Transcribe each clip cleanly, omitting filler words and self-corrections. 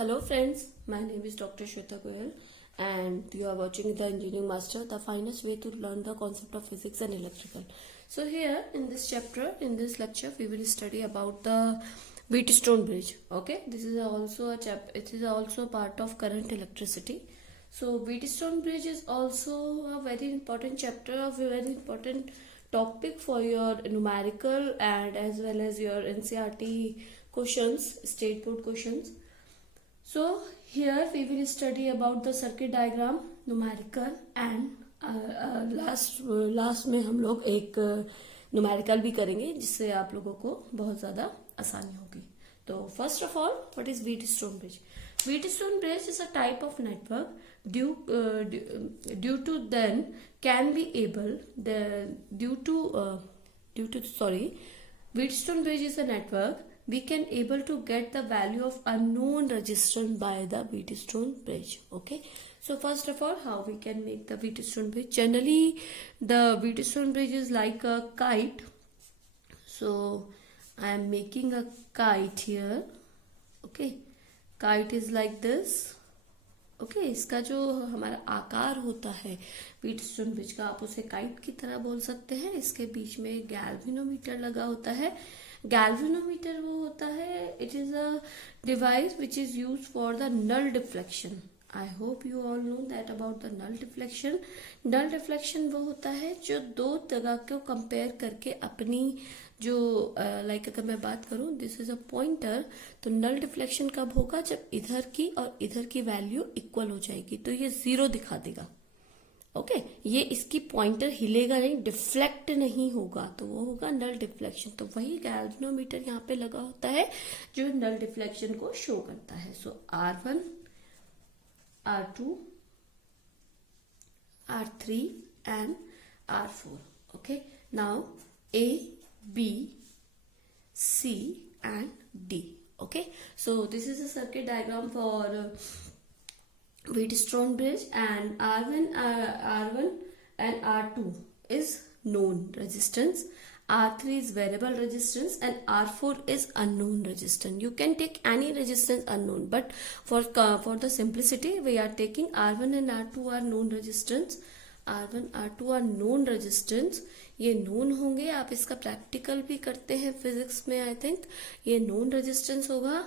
Hello friends, my name is Dr. Shweta Goyal and you are watching the Engineering Master, the finest way to learn the concept of physics and electrical. So here in this chapter, in this lecture, we will study about the Wheatstone bridge. Okay, this is also it is also part of current electricity. So Wheatstone bridge is also a very important chapter, of a very important topic for your numerical and as well as your NCERT questions, state board questions. So here we will study about the circuit diagram, numerical and last में हम लोग एक numerical भी करेंगे जिससे आप लोगों को बहुत ज़्यादा आसानी होगी. तो first of all what is Wheatstone bridge? Wheatstone bridge is a type of network due to then can be able Wheatstone bridge is a network we can able to get the value of unknown resistance by the Wheatstone bridge. Okay, so first of all, how we can make the Wheatstone bridge? Generally the Wheatstone bridge is like a kite. So I am making a kite here. Okay, kite is like this. Okay इसका जो हमारा आकार होता है Wheatstone bridge का, आप उसे kite की तरह बोल सकते हैं. इसके बीच में गैल्वेनोमीटर लगा होता है. गैल्वेनोमीटर वो होता है, it is a device which is use for the null deflection. I hope you all know that about the null deflection. Null deflection वो होता है जो दो जगह को कंपेयर करके अपनी जो लाइक अगर मैं बात करूं, दिस इज अ पॉइंटर, तो नल डिफ्लेक्शन कब होगा? जब इधर की और इधर की वैल्यू इक्वल हो जाएगी तो ये 0 दिखा देगा. ओके ये इसकी पॉइंटर हिलेगा नहीं, डिफ्लेक्ट नहीं होगा, तो वो होगा नल डिफ्लेक्शन. तो वही गैल्वेनोमीटर यहाँ पे लगा होता है जो नल डिफ्लेक्शन को शो करता है. सो R1, R2, R3 and R4. Okay, now A, B, C and D. Okay, so this is a circuit diagram for Wheatstone bridge, and R1 and R2 is known resistance, R3 is variable resistance and R4 is unknown resistance. You can take any resistance unknown, but for the simplicity we are taking R1 and R2 are known resistance. R1 R2 are known resistance. ये known होंगे. आप इसका practical भी करते हैं physics में, I think. ये known resistance होगा.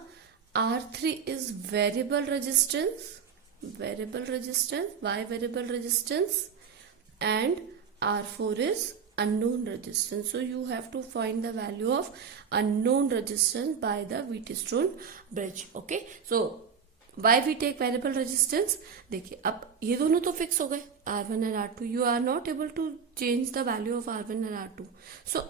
R3 is variable resistance. Why variable resistance? And R4 is unknown resistance. So you have to find the value of unknown resistance by the Wheatstone bridge. Okay, so why we take variable resistance? देखिए अब ये दोनों तो fix हो गए, R1 and R2. You are not able to change the value of R1 and R2. So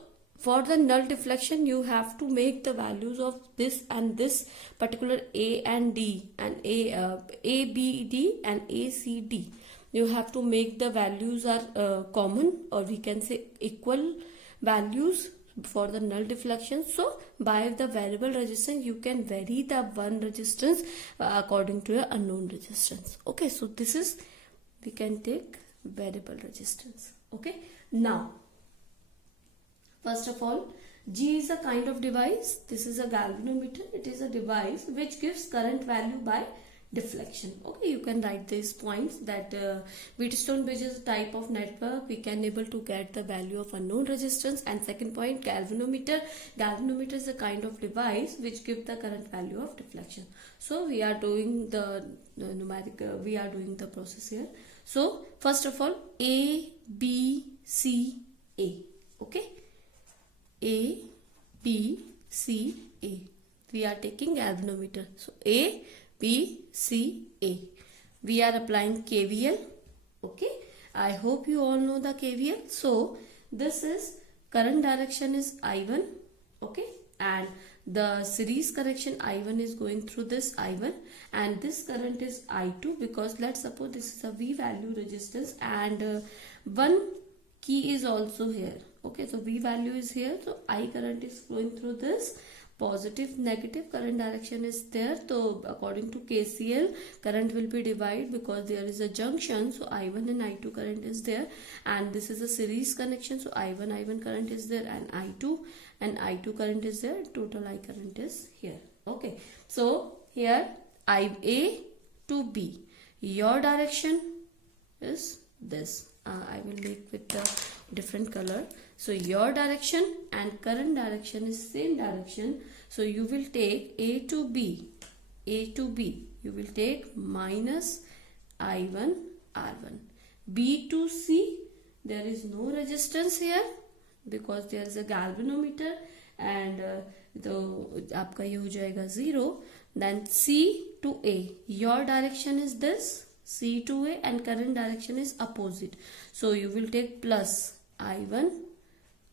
for the null deflection you have to make the values of this and this particular A and D and A B D and A C D. You have to make the values are common, or we can say equal values for the null deflection. So by the variable resistance you can vary the one resistance according to your unknown resistance. Okay, so this is, we can take variable resistance. Okay, now first of all, G is a kind of device. This is a galvanometer. It is a device which gives current value by deflection. Okay, you can write these points that Wheatstone bridge is a type of network. We can able to get the value of unknown resistance. And second point, galvanometer. Galvanometer is a kind of device which gives the current value of deflection. So we are doing the numeric. We are doing the process here. So first of all, A, B, C, A. Okay, A, B, C, A. We are taking galvanometer. So A, B, C, A. We are applying KVL. Okay, I hope you all know the KVL. So this is current direction is I1. Okay, and the series connection I1 is going through this I1, and this current is I2, because let's suppose this is a V value resistance and one key is also here. Okay, so V value is here, so I current is flowing through this. Positive negative current direction is there, so according to KCL current will be divided because there is a junction. So I1 and I2 current is there, and this is a series connection, so I1 current is there and I2 current is there. Total I current is here. Okay, so here A to B. Your direction is this. I will make with the different color. So your direction and current direction is same direction. So you will take A to B. A to B. You will take minus I1 R1. B to C. There is no resistance here because there is a galvanometer and तो आपका ये हो जाएगा 0. Then C to A. Your direction is this. C to A and current direction is opposite. So you will take plus I1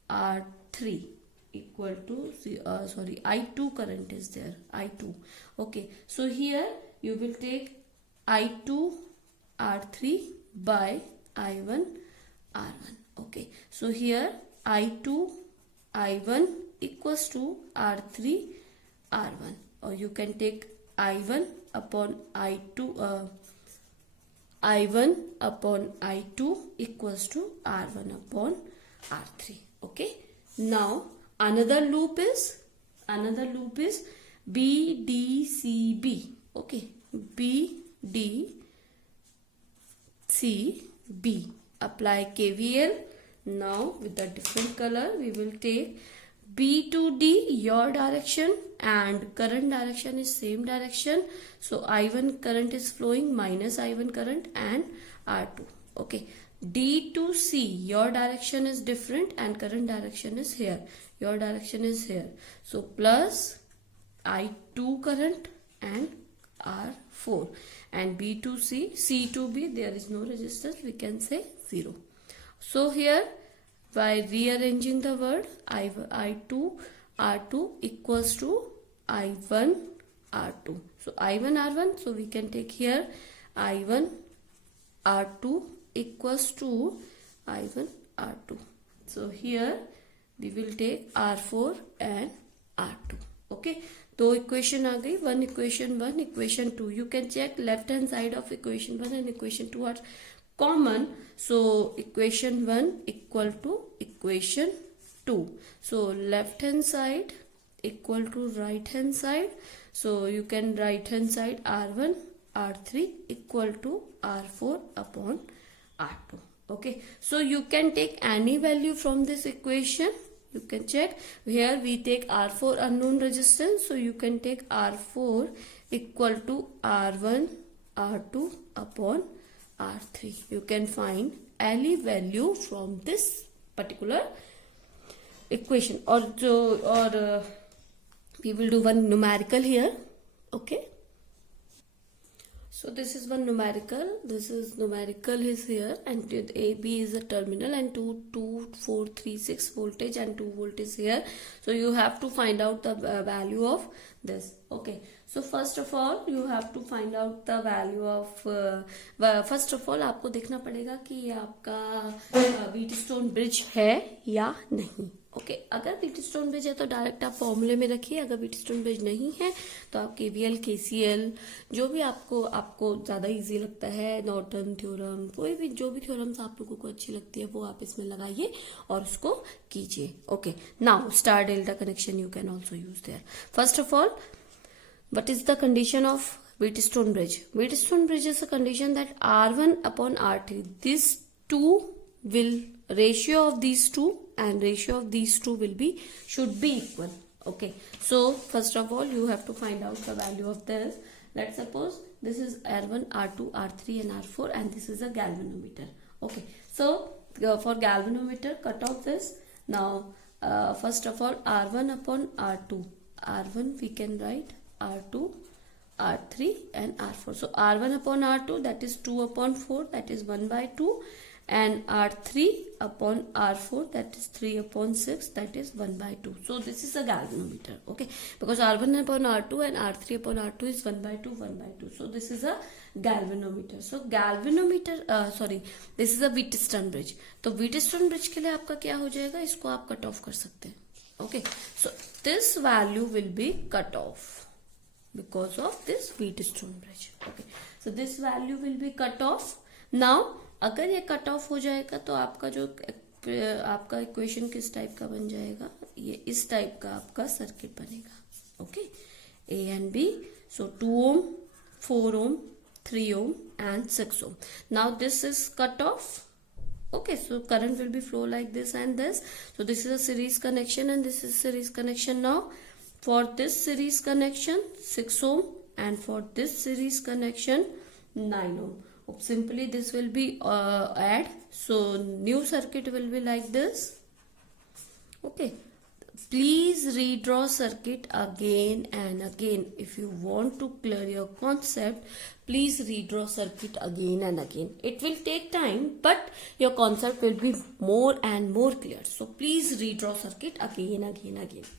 R3 equal to I2 current is there. I2. Okay. So here you will take I2 R3 by I1 R1. Okay. So here I2 I1 equals to R3 R1, or you can take I1 upon I2 I1 upon I2 equals to R1 upon R3. Okay. Now another loop is BDCB. Okay. BDCB. Apply KVL. Now with a different color we will take B to D. Your direction and current direction is same direction. So I1 current is flowing minus I1 current and R2. Okay. D to C. Your direction is different and current direction is here. Your direction is here. So plus I2 current and R4. And B to C. C to B. There is no resistance. We can say 0. So here by rearranging the word I2 R2 equals to I1 R2. So I1 R1. So we can take here I1 R2 equals to I1 R2. So here we will take R4 and R2. Okay. तो equation आ गई. One equation 1, equation 2. You can check left hand side of equation 1 and equation 2 are common. So equation 1 equal to equation 2. So left hand side equal to right hand side. So you can right hand side R1 R3 equal to R4 upon R2. Okay. So you can take any value from this equation. You can check. Here we take R4 unknown resistance. So you can take R4 equal to R1 R2 upon R3. You can find any value from this particular equation. Or we will do one numerical here. Okay. So this is one numerical. This is numerical is here, and AB is a terminal, and 436 voltage and 2 volt is here. So you have to find out the value of this. Okay. So first of all you have to find out the value of first of all आपको देखना पड़ेगा कि ये आपका Wheatstone bridge है या नहीं. Okay. अगर व्हीटस्टोन ब्रिज है तो डायरेक्ट आप फॉर्मूले में रखिए. अगर व्हीटस्टोन ब्रिज नहीं है तो आप केवीएल केसीएल जो भी आपको ज्यादा इजी लगता है, नॉर्टन थ्योरम, कोई भी जो भी थ्योरम्स आप लोगों को अच्छी लगती है वो आप इसमें लगाइए और उसको कीजिए. Okay. Now star delta connection you can also use their. First of all, what is the condition of Wheatstone bridge? Wheatstone bridge is a condition that R1 upon R3, these two will, ratio of these two and ratio of these two should be equal. Okay. So first of all you have to find out the value of this. Let's suppose this is R1, R2, R3 and R4 and this is a galvanometer. Okay. So for galvanometer, cut off this. Now first of all R1 upon R2. R1 we can write R2, R3 and R4. So R1 upon R2, that is 2 upon 4, that is 1 by 2, and R3 upon R4, that is 3 upon 6, that is 1 by 2. So this is a galvanometer. Okay. Because R1 upon R2 and R3 upon R2 is 1 by 2, 1 by 2. So this is a galvanometer. So galvanometer, this is a Wheatstone bridge. तो Wheatstone bridge के लिए आपका क्या हो जाएगा, इसको आप cut off कर सकते हैं. Okay. So this value will be cut off because of this Wheatstone bridge. Okay. So this value will be cut off. Now अगर ये कट ऑफ हो जाएगा तो आपका इक्वेशन किस टाइप का बन जाएगा, ये इस टाइप का आपका सर्किट बनेगा. Okay. A and B. So 2 ohm 4 ohm, 3 ohm and 6 ohm. Now this is cut off. Okay, so current will be flow like this and this. So this is a series connection and this is series connection. Now for this series connection 6 ohm and for this series connection 9 ohm. Simply this will be add. So new circuit will be like this. Okay, please redraw circuit again and again. If you want to clear your concept, please redraw circuit again and again. It will take time, but your concept will be more and more clear. So please redraw circuit again.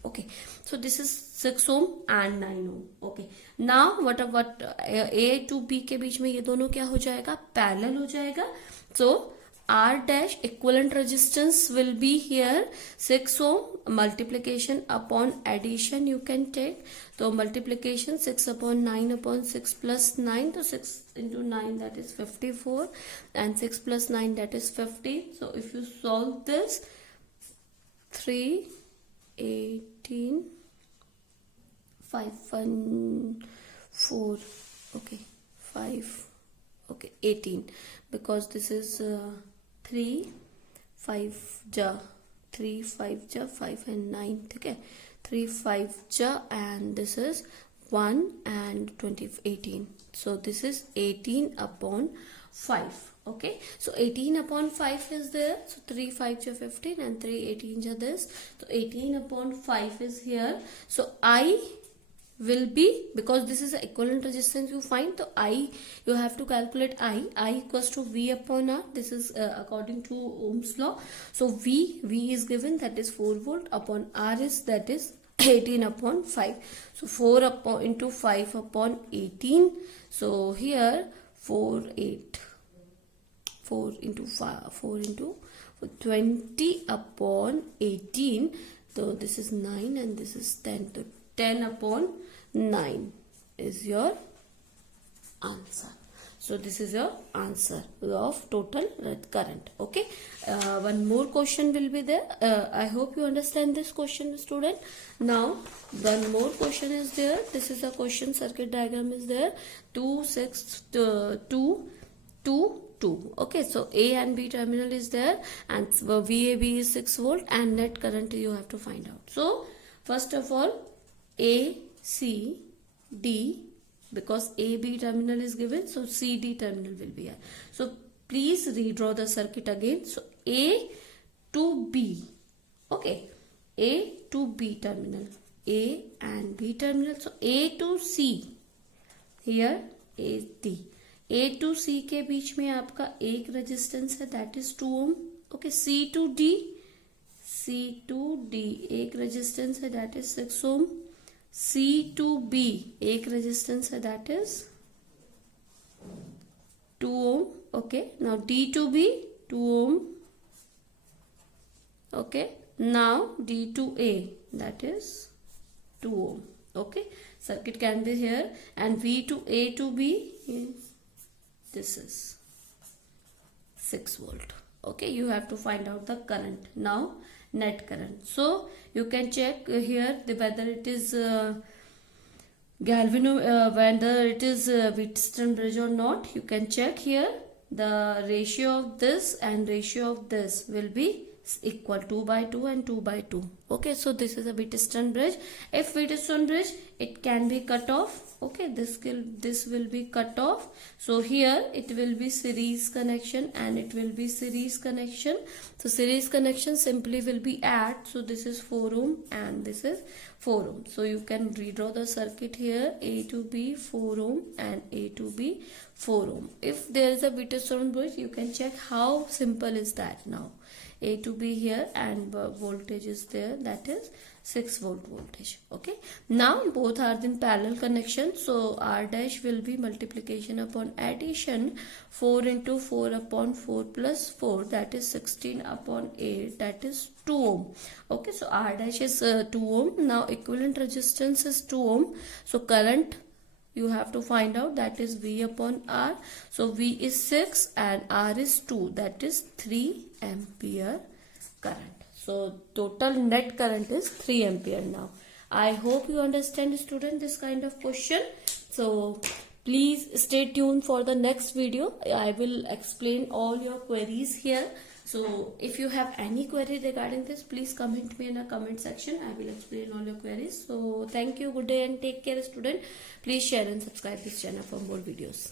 Okay, so this is 6 ohm and 9 ohm. Okay, now what A to B के बीच में ये दोनों क्या हो जाएगा, parallel हो जाएगा. So R dash equivalent resistance will be here 6 ohm multiplication upon addition you can take. So multiplication 6 upon 9 upon 6 plus 9. So 6 into 9 that is 54 and 6 plus 9 that is 50. So if you solve this 3, 18, 5, 1, 4, okay, 5, okay, 18 because this is 3, 5 ja 3, 5 ja 5 and 9. Okay, 3, 5 ja and this is 1 and 20, 18. So this is 18 upon 5. Okay, so 18 upon 5 is there. So 3, 5 ja 15 and 3, 18 ja this. So 18 upon 5 is here. So I will be, because this is the equivalent resistance you find, so I, you have to calculate I equals to V upon R. This is according to Ohm's law. So V is given, that is 4 volt, upon R is, that is 18 upon 5. So 4 upon into 5 upon 18. So here 4 into 5, 4 into 20 upon 18. So this is 9 and this is 10. So 10 upon 9 is your answer. So this is your answer of total current. Okay, one more question will be there. I hope you understand this question, student. Now one more question is there. This is a question, circuit diagram is there. 2, 6, 2, 2, 2. Okay, so A and B terminal is there and VAB is 6 volt and net current you have to find out. So first of all A, C, D, because AB terminal is given, so CD terminal will be here. So please redraw the circuit again. So A to B, okay, A to B terminal, A and B terminal. So A to C, here A, D. A to C के बीच में आपका एक resistance है, that is 2 ohm. Okay, C to D एक resistance है, that is 6 ohm. C to B एक resistance है, that is 2 ohm. Okay, now D to B 2 ohm. Okay, now D to A, that is 2 ohm. Okay, circuit can be here, and V to A to B, this is 6 volt. Okay, you have to find out the current. Now net current. So you can check here whether it is whether it is Wheatstone bridge or not. You can check here. The ratio of this and ratio of this will be equal, 2 by 2 and 2 by 2. Okay, so this is a Wheatstone bridge. If Wheatstone bridge, it can be cut off. Okay, this will be cut off. So here it will be series connection and it will be series connection. So series connection simply will be add. So this is 4 ohm and this is 4 ohm. So you can redraw the circuit here. A to B 4 ohm and A to B 4 ohm. If there is a Wheatstone bridge, you can check how simple is that now. A to B here and voltage is there, that is 6 volt voltage. Okay, now both are in parallel connection, so R dash will be multiplication upon addition, 4 into 4 upon 4 plus 4, that is 16 upon 8, that is 2 ohm. Okay, so R dash is 2 ohm. Now equivalent resistance is 2 ohm. So current you have to find out, that is V upon R. So V is 6 and R is 2, that is 3 ampere current. So total net current is 3 ampere now. I hope you understand, student, this kind of question. So Please stay tuned for the next video. I will explain all your queries here. So if you have any query regarding this, please comment me in a comment section. I will explain all your queries. So thank you, good day and take care student. Please share and subscribe this channel for more videos.